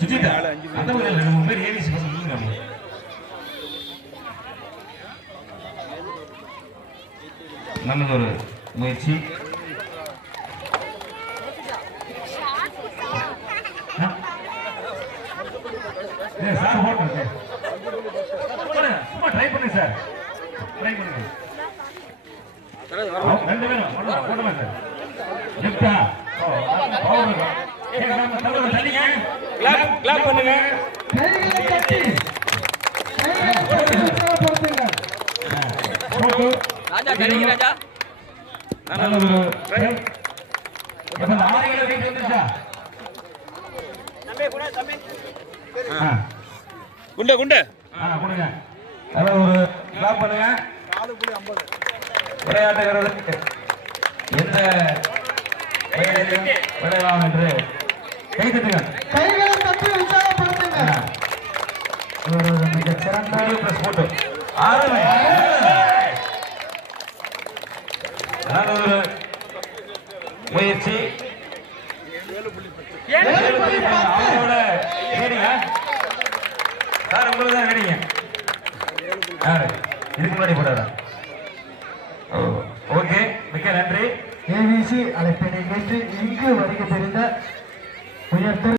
சுஜிதா அந்த மாதிரி ரெண்டு மூணு பேர் ஏவிசி பசங்க இருக்காங்க நல்லது ஒரு முயற்சி. சார் போடுங்க, சும்மா ட்ரை பண்ணுங்க சார். ட்ரை பண்ணுங்க. ரெண்டு பேரும் போடுமா சார். ஜிப்டா ஓ நம்ம தள்ளிங்க. கிளாப் பண்ணுங்க. ராஜா கிடைக்கு ராஜா. குண்டு குண்டு. ஆ கொடுங்க அதான் ஒரு கிளாப் பண்ணுங்க விளையாட்டுகிறது எந்த விளையாடலாம் என்று கை வீடியோ பிரஸ் போட்டோ. ஆறுமை. நல்ல ஒரு முயற்சி. அவங்களோட வேடிங்க சார் உங்களுக்கு தான் வேடிங்க யாரு? இதுக்கு முன்னாடி போட்டாரா? ஓகே. மிக்க நன்றி. ஏவிசி அழைப்பினை ஏற்று இங்கு வருகை தெரிந்த உயர்த்த